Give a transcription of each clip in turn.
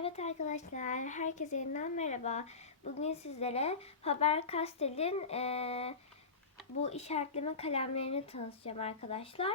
Evet arkadaşlar, herkese yeniden merhaba. Bugün sizlere Faber-Castell'in eee, bu işaretleme kalemlerini tanıtacağım arkadaşlar.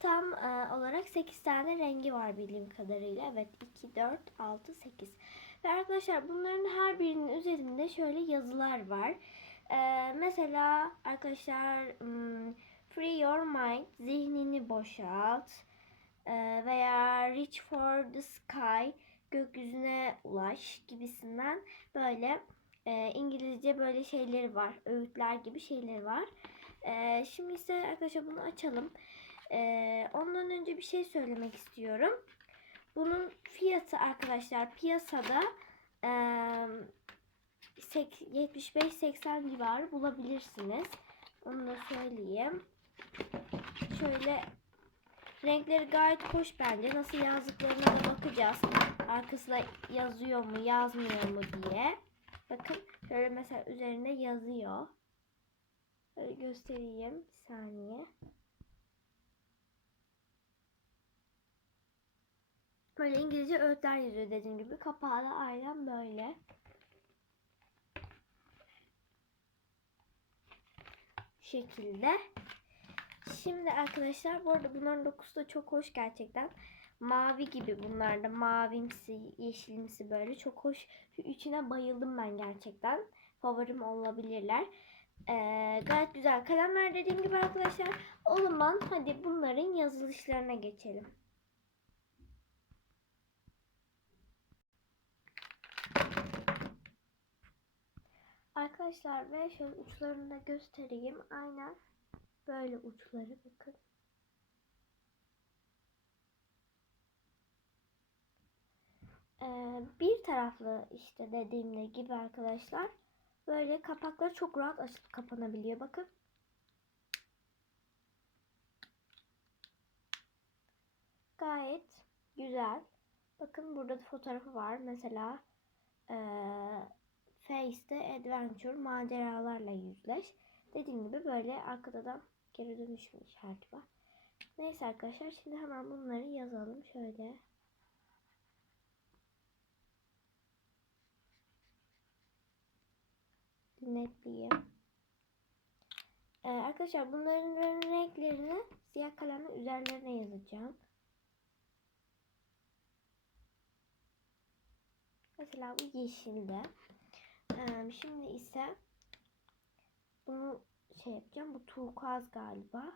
Tam eee, olarak 8 tane rengi var bildiğim kadarıyla. Evet 2, 4, 6, 8. Ve arkadaşlar bunların her birinin üzerinde şöyle yazılar var. Eee, mesela arkadaşlar hmm, Free Your Mind, zihnini boşalt. Eee, veya Reach for the Sky, gökyüzüne ulaş gibisinden böyle e, İngilizce böyle şeyleri var. Öğütler gibi şeyleri var. E, şimdi ise arkadaşlar bunu açalım. E, ondan önce bir şey söylemek istiyorum. Bunun fiyatı arkadaşlar piyasada e, sek- 75-80 civarı bulabilirsiniz. Onu da söyleyeyim. Şöyle Renkleri gayet hoş bence. Nasıl yazdıklarına da bakacağız. Arkasında yazıyor mu, yazmıyor mu diye. Bakın şöyle mesela üzerinde yazıyor. Böyle göstereyim. Bir saniye. Böyle İngilizce öğütler yazıyor dediğim gibi. Kapağı da aynen böyle. Şekilde. Şimdi arkadaşlar bu arada bunların dokusu da çok hoş gerçekten. Mavi gibi bunlar da mavimsi, yeşilimsi böyle çok hoş. İçine bayıldım ben gerçekten. Favorim olabilirler. Ee, gayet güzel kalemler dediğim gibi arkadaşlar. O zaman hadi bunların yazılışlarına geçelim. Arkadaşlar ve şöyle uçlarını da göstereyim. Aynen Böyle uçları bakın. Ee, bir taraflı işte dediğimde gibi arkadaşlar böyle kapakları çok rahat açıp kapanabiliyor. Bakın. Gayet güzel. Bakın burada da fotoğrafı var. Mesela ee, Face'de Adventure maceralarla yüzleş. Dediğim gibi böyle arkada da geri dönüşüm işareti var. Neyse arkadaşlar şimdi hemen bunları yazalım şöyle. Netleyeyim. Ee, arkadaşlar bunların renklerini siyah kalemle üzerlerine yazacağım. Mesela bu yeşilde. Ee, şimdi ise bunu şey yapacağım. Bu turkuaz galiba.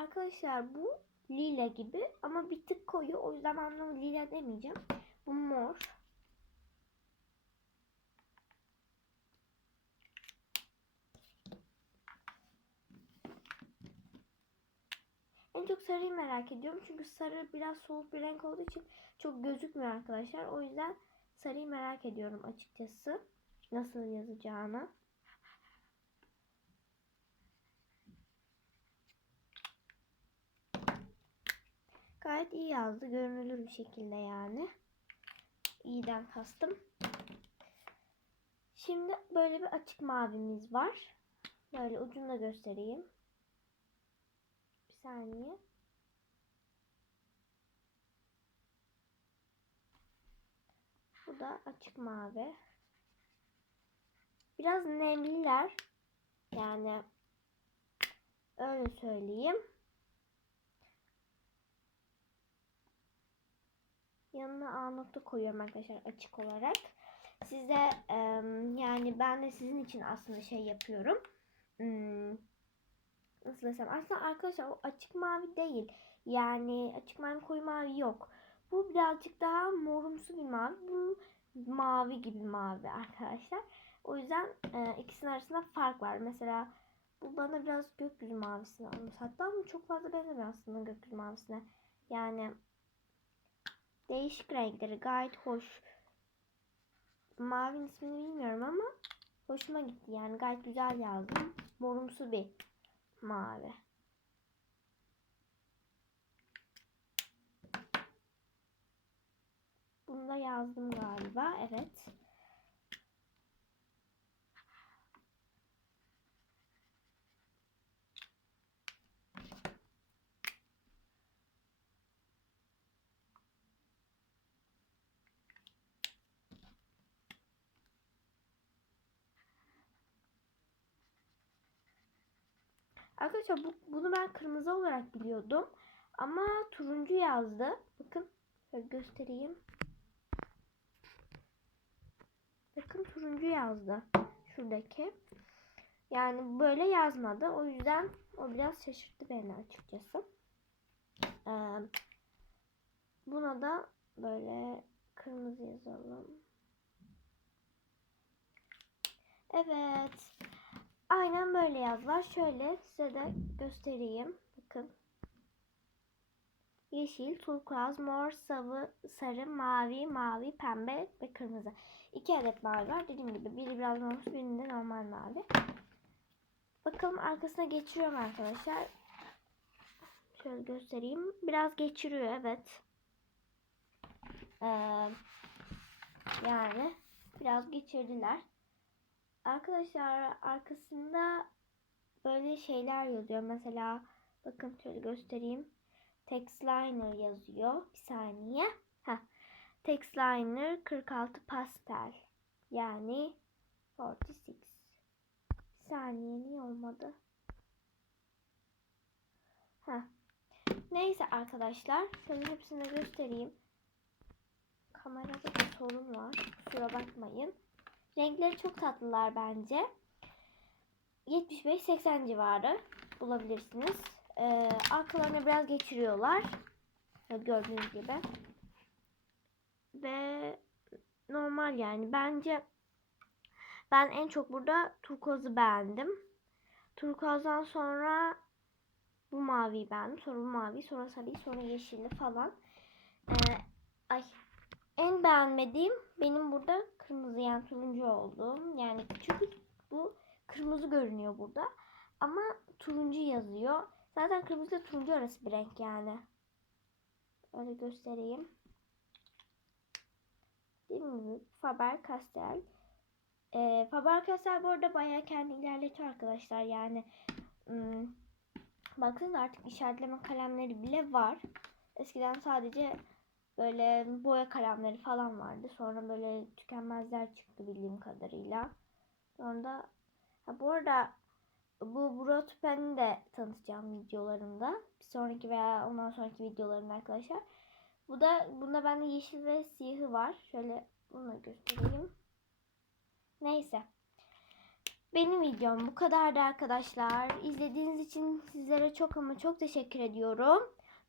Arkadaşlar bu lila gibi ama bir tık koyu. O yüzden ben bunu lila demeyeceğim. Bu mor. En çok sarıyı merak ediyorum. Çünkü sarı biraz soğuk bir renk olduğu için çok gözükmüyor arkadaşlar. O yüzden sarıyı merak ediyorum açıkçası. Nasıl yazacağını. Gayet iyi yazdı. Görünülür bir şekilde yani. İyiden kastım. Şimdi böyle bir açık mavimiz var. Böyle ucunu da göstereyim. Bir saniye. Bu da açık mavi. Biraz nemliler. Yani öyle söyleyeyim. Yanına A nokta koyuyorum arkadaşlar açık olarak. Size yani ben de sizin için aslında şey yapıyorum. Hmm, nasıl desem aslında arkadaşlar o açık mavi değil. Yani açık mavi koyu mavi yok. Bu birazcık daha morumsu bir mavi. Bu mavi gibi mavi arkadaşlar. O yüzden e, ikisinin arasında fark var. Mesela bu bana biraz gökyüzü mavisine olmuş. Hatta bu çok fazla benzemiyor aslında gökyüzü mavisine. Yani Değişik renkleri gayet hoş. Mavinin ismini bilmiyorum ama hoşuma gitti. Yani gayet güzel yazdım. Morumsu bir mavi. Bunu da yazdım galiba. Evet. Arkadaşlar bu, bunu ben kırmızı olarak biliyordum. Ama turuncu yazdı. Bakın göstereyim. Bakın turuncu yazdı. Şuradaki. Yani böyle yazmadı. O yüzden o biraz şaşırttı beni açıkçası. Ee, buna da böyle kırmızı yazalım. Evet. Aynen böyle yazlar. Şöyle size de göstereyim. Bakın. Yeşil, turkuaz, mor, sıvı, sarı, mavi, mavi, pembe ve kırmızı. İki adet mavi var. Dediğim gibi biri biraz mor, birinde normal mavi. Bakalım arkasına geçiriyorum arkadaşlar. Şöyle göstereyim. Biraz geçiriyor evet. Ee, yani biraz geçirdiler. Arkadaşlar arkasında böyle şeyler yazıyor. Mesela bakın şöyle göstereyim. Textliner yazıyor. Bir saniye. Heh. Textliner 46 pastel. Yani 46. Bir saniye niye olmadı? Heh. Neyse arkadaşlar. Şöyle hepsini göstereyim. Kamerada bir sorun var. Kusura bakmayın. Renkleri çok tatlılar bence. 75-80 civarı bulabilirsiniz. Ee, arkalarına biraz geçiriyorlar. Gördüğünüz gibi. Ve normal yani. Bence ben en çok burada turkuazı beğendim. Turkuazdan sonra bu maviyi beğendim. Sonra bu mavi, sonra sarıyı, sonra yeşilli falan. Ee, ay en beğenmediğim benim burada kırmızı yani turuncu olduğum. Yani çünkü bu kırmızı görünüyor burada. Ama turuncu yazıyor. Zaten kırmızı ile turuncu arası bir renk yani. Öyle göstereyim. Dediğim gibi Faber-Castell. Ee, Faber-Castell bu arada bayağı kendi ilerletiyor arkadaşlar. Yani ım, bakın artık işaretleme kalemleri bile var. Eskiden sadece böyle boya kalemleri falan vardı. Sonra böyle tükenmezler çıktı bildiğim kadarıyla. Sonra da ha, bu arada bu Brot Pen'i de tanıtacağım videolarımda. Bir sonraki veya ondan sonraki videolarımda arkadaşlar. Bu da bunda bende yeşil ve siyahı var. Şöyle bunu göstereyim. Neyse. Benim videom bu kadardı arkadaşlar. İzlediğiniz için sizlere çok ama çok teşekkür ediyorum.